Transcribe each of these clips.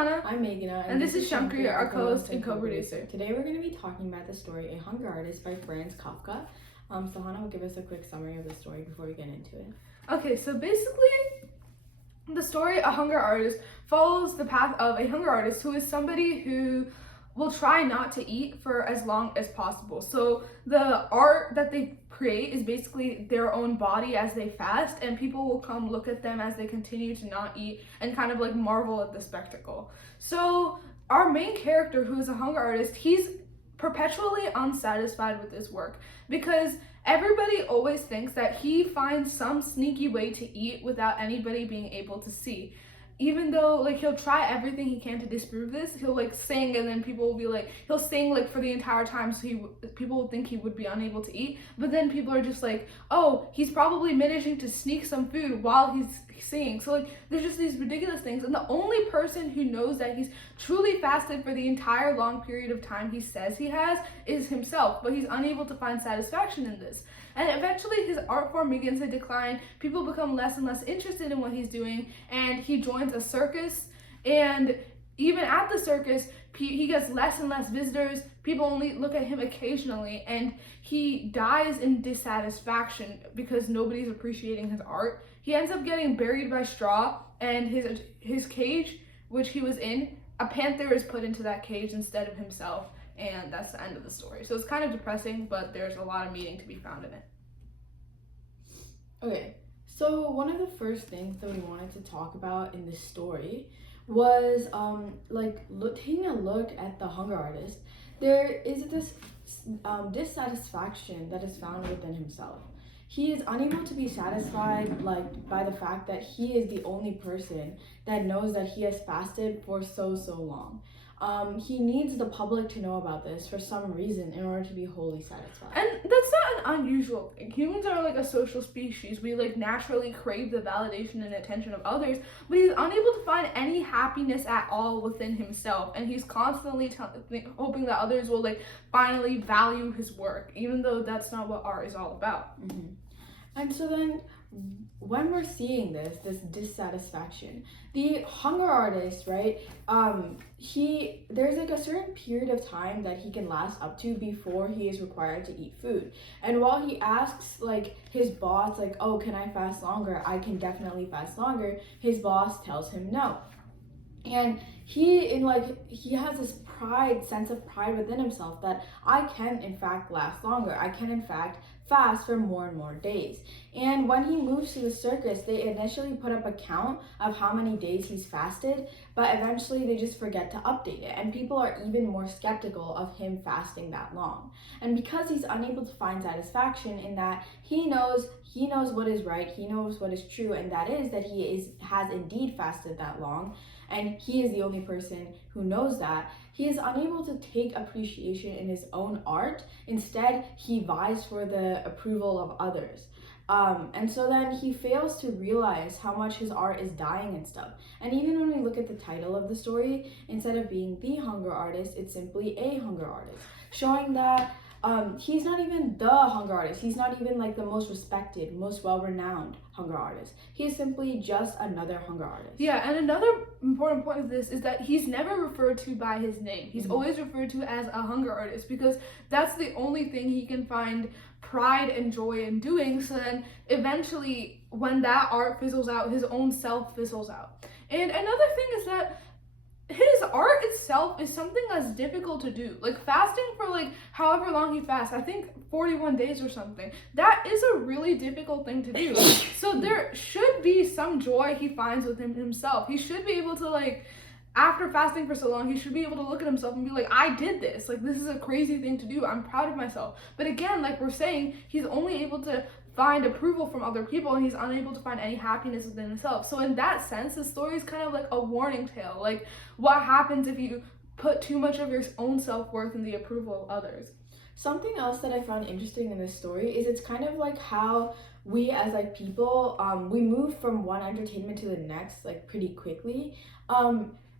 Sahana. I'm Meghna. And this is Shankri, our co-host and co-producer. Today we're going to be talking about the story A Hunger Artist by Franz Kafka. Sahana will give us a quick summary of the story before we get into it. Okay, so basically, the story A Hunger Artist follows the path of a hunger artist who is somebody who will try not to eat for as long as possible. So the art that they create is basically their own body as they fast, and people will come look at them as they continue to not eat and kind of like marvel at the spectacle. So our main character, who is a hunger artist, he's perpetually unsatisfied with his work because everybody always thinks that he finds some sneaky way to eat without anybody being able to see. Even though like he'll try everything he can to disprove this, he'll like sing, and then people will be like, he'll sing like for the entire time, so people will think he would be unable to eat. But then people are just like, oh, he's probably managing to sneak some food while he's singing. So like there's just these ridiculous things, and the only person who knows that he's truly fasted for the entire long period of time he says he has is himself. But he's unable to find satisfaction in this. And eventually his art form begins to decline, people become less and less interested in what he's doing, and he joins a circus, and even at the circus, he gets less and less visitors, people only look at him occasionally, and he dies in dissatisfaction because nobody's appreciating his art. He ends up getting buried by straw, and his cage, which he was in, a panther is put into that cage instead of himself. And that's the end of the story. So it's kind of depressing, but there's a lot of meaning to be found in it. Okay, so one of the first things that we wanted to talk about in this story was taking a look at the hunger artist. There is this dissatisfaction that is found within himself. He is unable to be satisfied by the fact that he is the only person that knows that he has fasted for so long. He needs the public to know about this for some reason in order to be wholly satisfied. And that's not an unusual thing. Humans are like a social species. We like naturally crave the validation and attention of others, but he's unable to find any happiness at all within himself, and he's constantly hoping that others will like finally value his work, even though that's not what art is all about. Mm-hmm. And so then when we're seeing this dissatisfaction, the hunger artist, right, there's like a certain period of time that he can last up to before he is required to eat food. And while he asks like his boss, like, oh, can I fast longer? I can definitely fast longer. His boss tells him no. And he has this sense of pride within himself that I can in fact last longer. I can in fact fast for more and more days. And when he moves to the circus, they initially put up a count of how many days he's fasted, but eventually they just forget to update it. And people are even more skeptical of him fasting that long. And because he's unable to find satisfaction in that, he knows what is right, he knows what is true, and that is that he has indeed fasted that long, and he is the only person who knows that. He is unable to take appreciation in his own art. Instead, he vies for the approval of others. And so then he fails to realize how much his art is dying and stuff. And even when we look at the title of the story, instead of being The Hunger Artist, it's simply A Hunger Artist, showing that he's not even the hunger artist. He's not even like the most respected, most well-renowned hunger artist. He's simply just another hunger artist. Yeah, and another important point of this is that he's never referred to by his name. He's always referred to as a hunger artist because that's the only thing he can find pride and joy in doing. So then eventually when that art fizzles out, his own self fizzles out. And another thing is that his art itself is something that's difficult to do. Like fasting for like however long he fasts, I think 41 days or something. That is a really difficult thing to do. So there should be some joy he finds within himself. He should be able to like, after fasting for so long, he should be able to look at himself and be like, I did this. Like, this is a crazy thing to do. I'm proud of myself. But again, like we're saying, he's only able to find approval from other people, and he's unable to find any happiness within himself. So in that sense, the story is kind of like a warning tale. Like, what happens if you put too much of your own self-worth in the approval of others? Something else that I found interesting in this story is it's kind of like how we as like people, we move from one entertainment to the next like pretty quickly.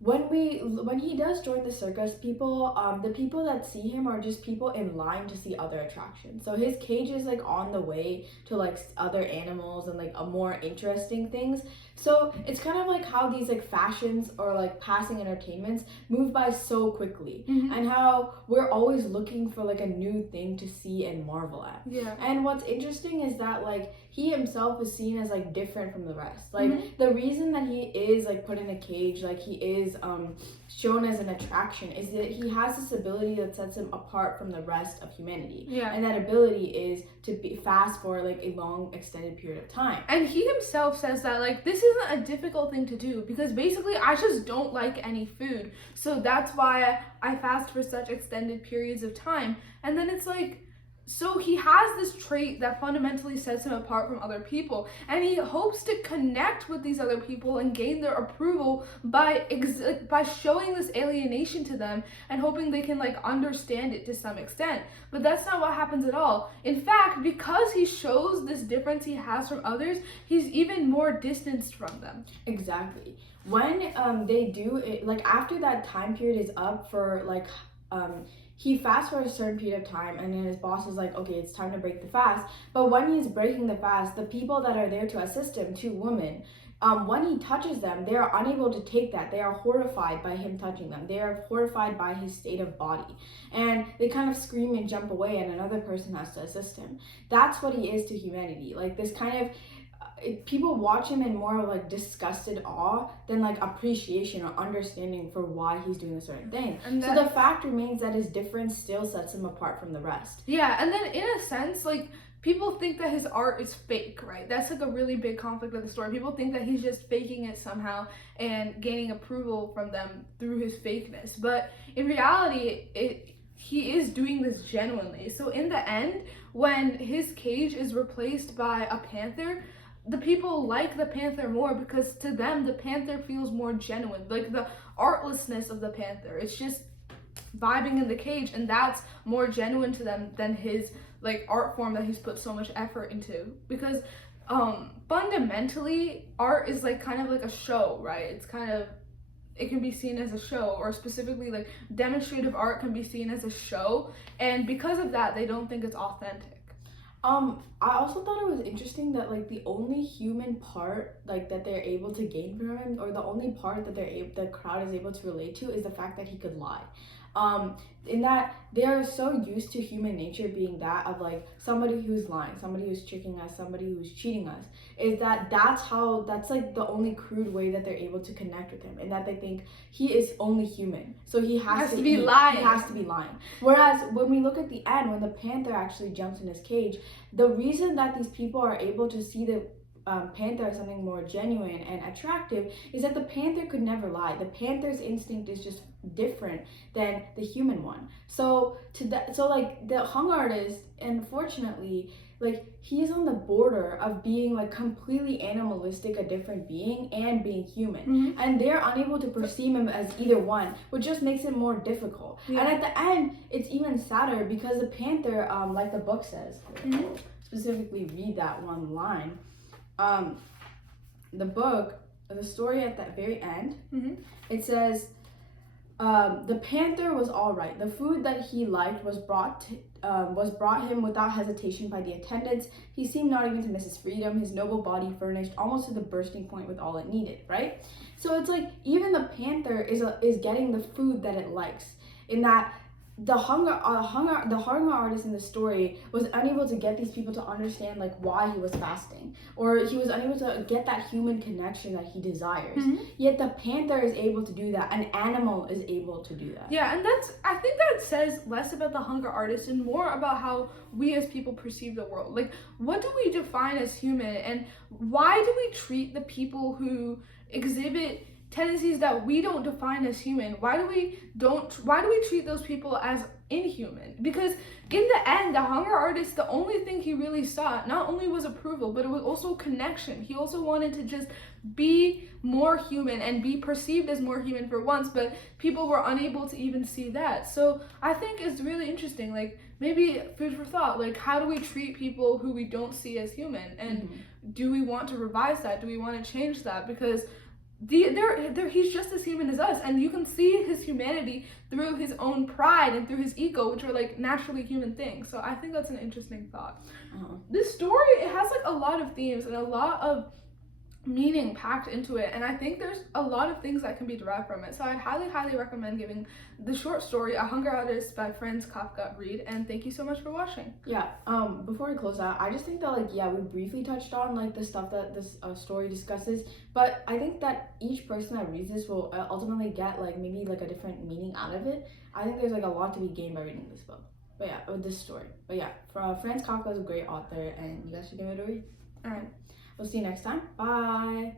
when he does join the circus, the people that see him are just people in line to see other attractions. So his cage is like on the way to like other animals and like a more interesting things. So it's kind of like how these like fashions or like passing entertainments move by so quickly, and how we're always looking for like a new thing to see and marvel at. Yeah. And what's interesting is that like he himself is seen as like different from the rest. Like the reason that he is like put in a cage, like he is shown as an attraction, is that he has this ability that sets him apart from the rest of humanity. Yeah. And that ability is to be fast for like a long extended period of time. And he himself says that like this isn't a difficult thing to do, because basically I just don't like any food, so that's why I fast for such extended periods of time. And then it's like, so he has this trait that fundamentally sets him apart from other people, and he hopes to connect with these other people and gain their approval by showing this alienation to them and hoping they can like understand it to some extent. But that's not what happens at all. In fact, because he shows this difference he has from others, he's even more distanced from them. Exactly. When they do it, like after that time period is up for like he fasts for a certain period of time, and then his boss is like, okay, it's time to break the fast. But when he's breaking the fast, the people that are there to assist him, 2 women, when he touches them, they are unable to take that. They are horrified by him touching them. They are horrified by his state of body. And they kind of scream and jump away, and another person has to assist him. That's what he is to humanity. Like this kind of, people watch him in more of like disgusted awe than like appreciation or understanding for why he's doing a certain thing. And so the fact remains that his difference still sets him apart from the rest. Yeah, and then in a sense, like people think that his art is fake, right? That's like a really big conflict of the story. People think that he's just faking it somehow and gaining approval from them through his fakeness. But in reality, he is doing this genuinely. So in the end, when his cage is replaced by a panther, the people like the panther more because to them the panther feels more genuine, like the artlessness of the panther. It's just vibing in the cage, and that's more genuine to them than his like art form that he's put so much effort into. Because fundamentally art is like kind of like a show, right? It's kind of, it can be seen as a show, or specifically like demonstrative art can be seen as a show, and because of that they don't think it's authentic. I also thought it was interesting that like the only human part like that they're able to gain from him, or the only part that the crowd is able to relate to, is the fact that he could lie. In that they are so used to human nature being that of like somebody who's lying, somebody who's tricking us, somebody who's cheating us, is that's like the only crude way that they're able to connect with him, and that they think he is only human, so he has to be lying. He has to be lying. Whereas when we look at the end, when the panther actually jumps in his cage, the reason that these people are able to see the panther as something more genuine and attractive is that the panther could never lie. The panther's instinct is just different than the human one. So like the hung artist, unfortunately, like he's on the border of being like completely animalistic, a different being, and being human, and they're unable to perceive him as either one, which just makes it more difficult. And at the end it's even sadder because the panther, like the book says, specifically read that one line. The story at that very end, it says, the panther was all right. The food that he liked was brought him without hesitation by the attendants. He seemed not even to miss his freedom, his noble body furnished almost to the bursting point with all it needed, right? So it's like even the panther is getting the food that it likes, in that the hunger artist in the story was unable to get these people to understand like why he was fasting, or he was unable to get that human connection that he desires. Yet the panther is able to do that. An animal is able to do that. Yeah, and I think that says less about the hunger artist and more about how we as people perceive the world. Like, what do we define as human, and why do we treat the people who exhibit tendencies that we don't define as human? Why do we treat those people as inhuman? Because in the end, the hunger artist, the only thing he really sought not only was approval, but it was also connection. He also wanted to just be more human and be perceived as more human for once, but people were unable to even see that. So I think it's really interesting, like maybe food for thought, like how do we treat people who we don't see as human, and do we want to revise that? Do we want to change that? Because he's just as human as us, and you can see his humanity through his own pride and through his ego, which are like naturally human things. So I think that's an interesting thought. This story, it has like a lot of themes and a lot of meaning packed into it, and I think there's a lot of things that can be derived from it. So I'd highly recommend giving the short story A Hunger Artist by Franz Kafka a read. And thank you so much for watching. Yeah, before we close out, I just think that like, yeah, we briefly touched on like the stuff that this story discusses, but I think that each person that reads this will ultimately get like maybe like a different meaning out of it. I think there's like a lot to be gained by reading this book, but yeah, or this story. But yeah, Franz Kafka is a great author, and you guys should give it a read. All right. We'll see you next time. Bye.